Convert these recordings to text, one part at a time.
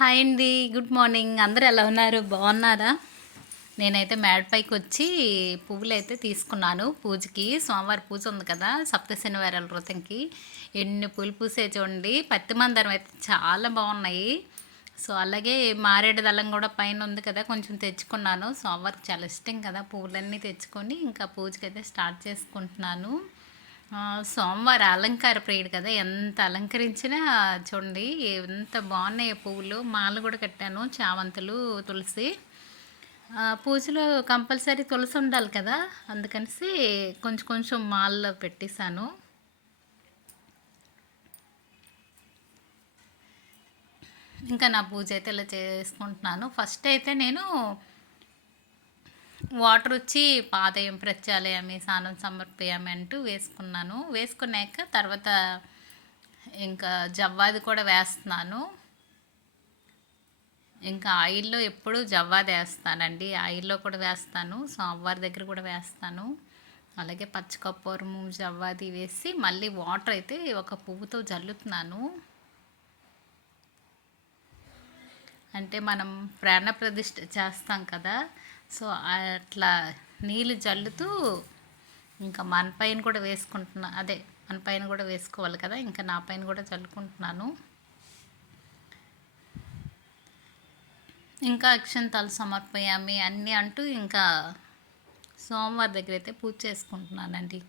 Hi అండి. Good morning. అందరూ ఎలా ఉన్నారు? బాగున్నారా? నేనైతే మేడపైకి వచ్చి పువ్వులైతే తీసుకున్నాను పూజకి. సోమవారం పూజ ఉంది కదా! సప్త శనివారాల వ్రతంకి. ఎన్ని పూలు పూసాయి చూడండి. పత్తి మందారం అయితే చాలా బాగున్నాయి. సో, అలాగే మారేడు దళం కూడా పైన ఉంది కదా! కొంచెం తెచ్చుకున్నాను. సోమవారం చాలా ఇష్టం కదా! పువ్వులన్నీ తెచ్చుకొని ఇంకా పూజకైతే స్టార్ట్ చేసుకుంటున్నాను. సోమవారం అలంకార ప్రియుడు కదా! ఎంత అలంకరించినా చూడండి ఎంత బాగున్నాయో పువ్వులు. మాల కూడా కట్టాను చామంతులు, తులసి. పూజలో కంపల్సరీ తులసి ఉండాలి కదా! అందుకనేసి కొంచెం కొంచెం మాలలో పెట్టేశాను. ఇంకా నా పూజ అయితే ఇలా చేసుకుంటున్నాను. ఫస్ట్ అయితే నేను వాటర్ వచ్చి పాదయం ప్రత్యాలయామి స్నానం సమర్పయామి అంటూ వేసుకున్నాను. వేసుకున్నాక తర్వాత ఇంకా జవ్వాది కూడా వేస్తున్నాను. ఇంకా ఆయిల్లో ఎప్పుడూ జవ్వాది వేస్తానండి. ఆయిల్లో కూడా వేస్తాను, సోమవారి దగ్గర కూడా వేస్తాను. అలాగే పచ్చకర్పూరము జవ్వాది వేసి మళ్ళీ వాటర్ అయితే ఒక పువ్వుతో జల్లుతున్నాను. అంటే మనం ప్రాణప్రతిష్ఠ చేస్తాం కదా! సో, అట్లా నీళ్ళు జల్లుతూ ఇంకా మన పైన కూడా వేసుకుంటున్నా. అదే మన పైన కూడా వేసుకోవాలి కదా! ఇంకా నా పైన కూడా చల్లుకుంటున్నాను. ఇంకా అక్షంతాలు సమర్పయామి అన్నీ అంటూ ఇంకా సోమవారి దగ్గర అయితే పూజ చేసుకుంటున్నానండి.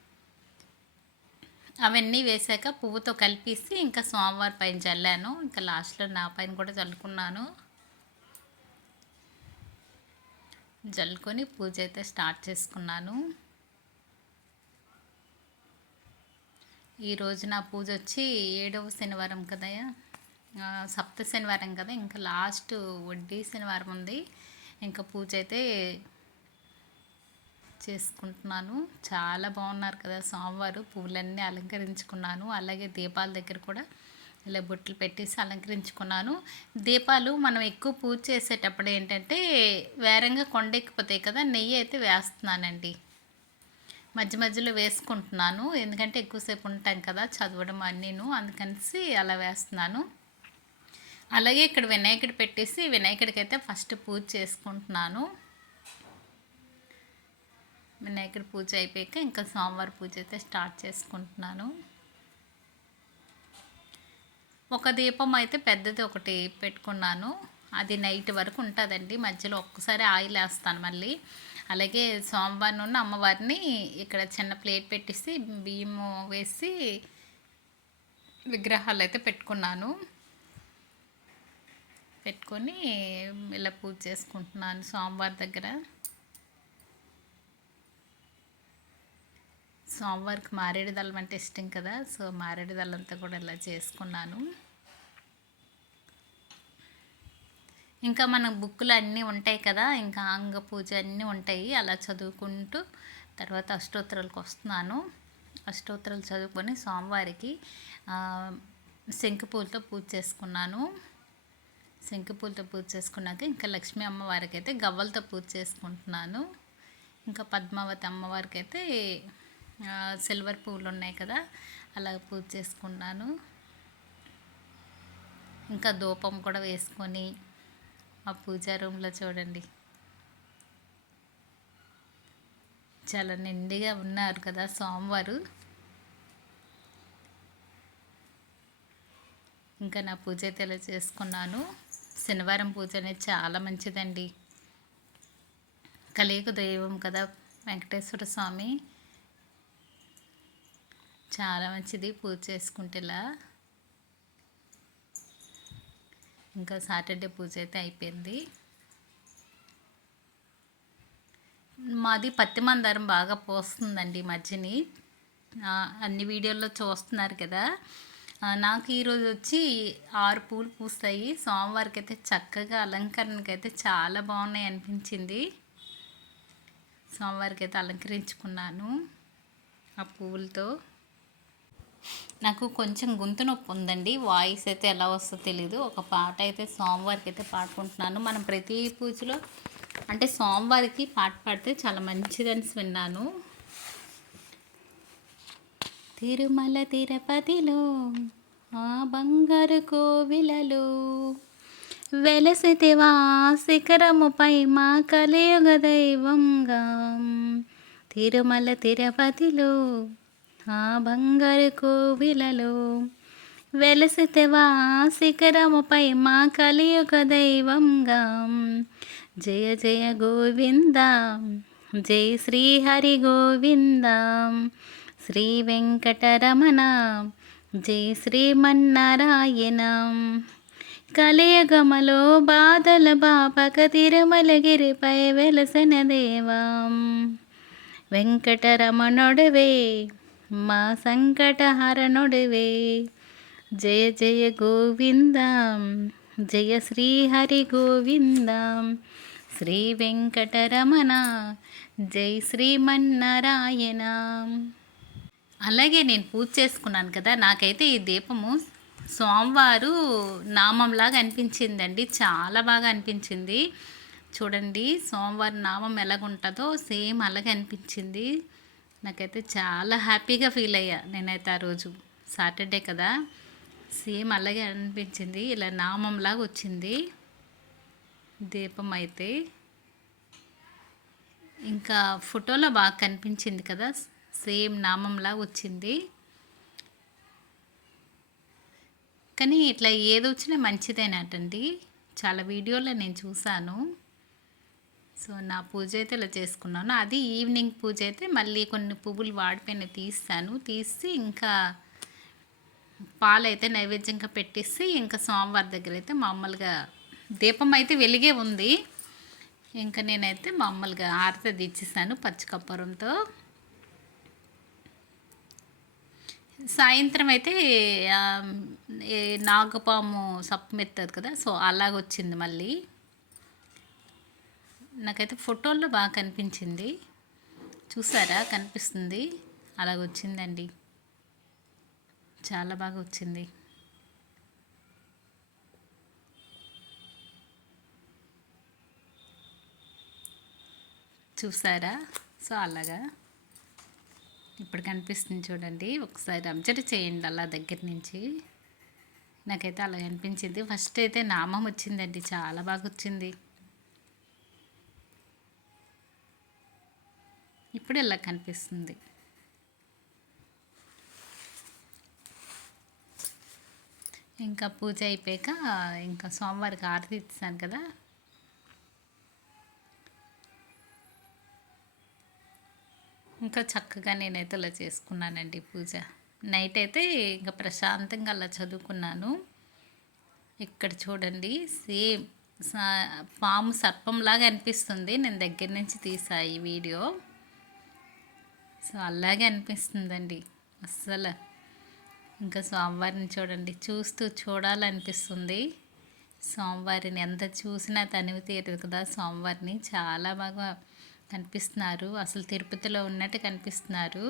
అవన్నీ వేసాక పువ్వుతో కలిపేసి ఇంకా సోమవారి పైన చల్లాను. ఇంకా లాస్ట్లో నా పైన కూడా చల్లుకున్నాను. జల్లుకొని పూజ అయితే స్టార్ట్ చేసుకున్నాను. ఈరోజు నా పూజ వచ్చి 7వ శనివారం కదా, సప్త శనివారం కదా, ఇంకా లాస్ట్ వడ్డీ శనివారం ఉంది. ఇంకా పూజ అయితే చేసుకుంటున్నాను. చాలా బాగున్నారు కదా స్వామివారు. పువ్వులన్నీ అలంకరించుకున్నాను. అలాగే దీపాల దగ్గర కూడా ఇలా బొట్లు పెట్టేసి అలంకరించుకున్నాను. దీపాలు మనం ఎక్కువ పూజ చేసేటప్పుడు ఏంటంటే వేరంగా కొండెక్కిపోతాయి కదా, నెయ్యి అయితే వేస్తున్నానండి. మధ్య మధ్యలో వేసుకుంటున్నాను, ఎందుకంటే ఎక్కువసేపు ఉంటాం కదా చదవడం అన్నీను, అందుకనేసి అలా వేస్తున్నాను. అలాగే ఇక్కడ వినాయకుడు పెట్టేసి వినాయకుడికి అయితే ఫస్ట్ పూజ చేసుకుంటున్నాను. వినాయకుడి పూజ అయిపోయాక ఇంకా సోమవారం పూజ అయితే స్టార్ట్ చేసుకుంటున్నాను. ఒక దీపం అయితే పెద్దది ఒకటి పెట్టుకున్నాను. అది నైట్ వరకు ఉంటుందండి. మధ్యలో ఒక్కసారి ఆయిల్ వేస్తాను మళ్ళీ. అలాగే సోమవారం ఉన్న అమ్మవారిని ఇక్కడ చిన్న ప్లేట్ పెట్టేసి బియ్యము వేసి విగ్రహాలు అయితే పెట్టుకున్నాను. పెట్టుకొని ఇలా పూజ చేసుకుంటున్నాను సోమవారి దగ్గర. సోమవారికి మారేడు దళం అంటే ఇష్టం కదా, సో మారేడు దళంతో కూడా ఇలా చేసుకున్నాను. ఇంకా మన బుక్కులు అన్నీ ఉంటాయి కదా, ఇంకా అంగ పూజ అన్నీ ఉంటాయి. అలా చదువుకుంటూ తర్వాత అష్టోత్తరాలకు వస్తున్నాను. అష్టోత్తరాలు చదువుకొని సోమవారికి శంకుపూలతో పూజ చేసుకున్నాను. శంకుపూలతో పూజ చేసుకున్నాక ఇంకా లక్ష్మీ అమ్మవారికి అయితే గవ్వలతో పూజ చేసుకుంటున్నాను. ఇంకా పద్మావతి అమ్మవారికి అయితే సిల్వర్ పువ్వులు ఉన్నాయి కదా, అలా పూజ చేసుకున్నాను. ఇంకా ధూపం కూడా వేసుకొని ఆ పూజా రూమ్లో చూడండి చాలా నిండుగా ఉన్నారు కదా సోమవారు. ఇంకా నా పూజ అయితే ఇలా చేసుకున్నాను. శనివారం పూజ అనేది చాలా మంచిదండి. కలియుగ దైవం కదా వెంకటేశ్వర స్వామి, చాలా మంచిది పూజ చేసుకుంటేలా. ఇంకా సాటర్డే పూజ అయితే అయిపోయింది. మాది పత్తి మందారం బాగా పోస్తుందండి మధ్యని. అన్ని వీడియోల్లో చూస్తున్నారు కదా. నాకు ఈరోజు వచ్చి 6 పూలు పూస్తాయి. సోమవారికి అయితే చక్కగా అలంకరణకి అయితే చాలా బాగున్నాయి అనిపించింది. సోమవారికి అయితే అలంకరించుకున్నాను ఆ పువ్వులతో. నాకు కొంచెం గొంతు నొప్పి ఉందండి, వాయిస్ అయితే ఎలా వస్తుందో తెలీదు. ఒక పాట అయితే సోమవారికి అయితే పాడుకుంటున్నాను. మనం ప్రతి పూజలో అంటే సోమవారికి పాట పాడితే చాలా మంచిదని విన్నాను. తిరుమల తిరుపతిలో ఆ బంగారు కోవిలలో వెలసితివా శిఖరముపై మా కలియుగ దైవంగా తిరుమల తిరుపతిలో ఆ బంగారు కోవిలలో వెలసితివా శిఖరముపై మా కలియుగ దైవంగా జయ జయ గోవింద జై శ్రీ హరి గోవింద శ్రీ వెంకటరమణ జై శ్రీమన్నారాయణ కలియుగమలో బాధల బాపక తిరుమలగిరిపై వెలసిన దేవం వెంకటరమణుడివే మా సంకటహరణుడివే జయ జయ గోవింద జయ శ్రీ హరి గోవింద శ్రీ వెంకటరమణ జై శ్రీమన్నారాయణ. అలాగే నేను పూజ చేసుకున్నాను కదా, నాకైతే ఈ దీపము స్వామివారు నామంలాగా అనిపించిందండి. చాలా బాగా అనిపించింది. చూడండి స్వామివారి నామం ఎలాగుంటుందో సేమ్ అలాగే అనిపించింది. నాకైతే చాలా హ్యాపీగా ఫీల్ అయ్యా నేనైతే. ఆ రోజు సాటర్డే కదా, సేమ్ అలాగే అనిపించింది. ఇలా నామంలాగా వచ్చింది దీపం అయితే. ఇంకా ఫోటోలో బాగా కనిపించింది కదా, సేమ్ నామంలా వచ్చింది. కానీ ఇట్లా ఏది వచ్చినా మంచిదేనటండి. చాలా వీడియోలో నేను చూశాను. సో నా పూజ అయితే ఇలా చేసుకున్నాను. అది ఈవినింగ్ పూజ అయితే మళ్ళీ కొన్ని పువ్వులు వాడిపోయిన తీసి ఇంకా పాలైతే నైవేద్యంగా పెట్టేసి ఇంకా స్వామివారి దగ్గర అయితే మామూలుగా దీపం అయితే వెలిగే ఉంది. ఇంకా నేనైతే మామూలుగా హారతి ఇచ్చేసాను పచ్చికర్పూరంతో. సాయంత్రం అయితే నాగపాము సప్పమెత్తది కదా, సో అలాగొచ్చింది మళ్ళీ. నాకైతే ఫోటోల్లో బాగా కనిపించింది. చూసారా, కనిపిస్తుంది. అలాగొచ్చిందండి, చాలా బాగా వచ్చింది. చూసారా, సో అలాగా ఇప్పుడు కనిపిస్తుంది చూడండి. ఒకసారి అబ్జర్వ్ చేయండి అలా దగ్గర నుంచి. నాకైతే అలా అనిపించింది. ఫస్ట్ అయితే నామం వచ్చిందండి, చాలా బాగా వచ్చింది. ఇప్పుడు ఇలా కనిపిస్తుంది. ఇంకా పూజ అయిపోయాక ఇంకా సోమవారికి హారతి ఇచ్చాను కదా, ఇంకా చక్కగా నేనైతే అలా చేసుకున్నానండి పూజ. నైట్ అయితే ఇంకా ప్రశాంతంగా అలా చదువుకున్నాను. ఇక్కడ చూడండి సేమ్ పాము సర్పంలాగా అనిపిస్తుంది. నేను దగ్గర నుంచి తీసా ఈ వీడియో. సో అలాగే అనిపిస్తుందండి అస్సలు. ఇంకా స్వామివారిని చూడండి, చూడాలనిపిస్తుంది. స్వామివారిని ఎంత చూసినా తనివి తీరదు కదా స్వామివారిని. చాలా బాగా కనిపిస్తున్నారు, అసలు తిరుపతిలో ఉన్నట్టు కనిపిస్తున్నారు.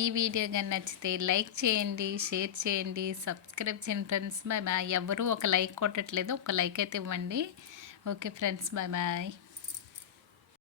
ఈ వీడియో కానీ నచ్చితే లైక్ చేయండి, షేర్ చేయండి, సబ్స్క్రైబ్ చేయండి ఫ్రెండ్స్. Bye bye. ఎవరు ఒక లైక్ కొట్టట్లేదు, ఒక లైక్ అయితే ఇవ్వండి. Okay friends, bye bye.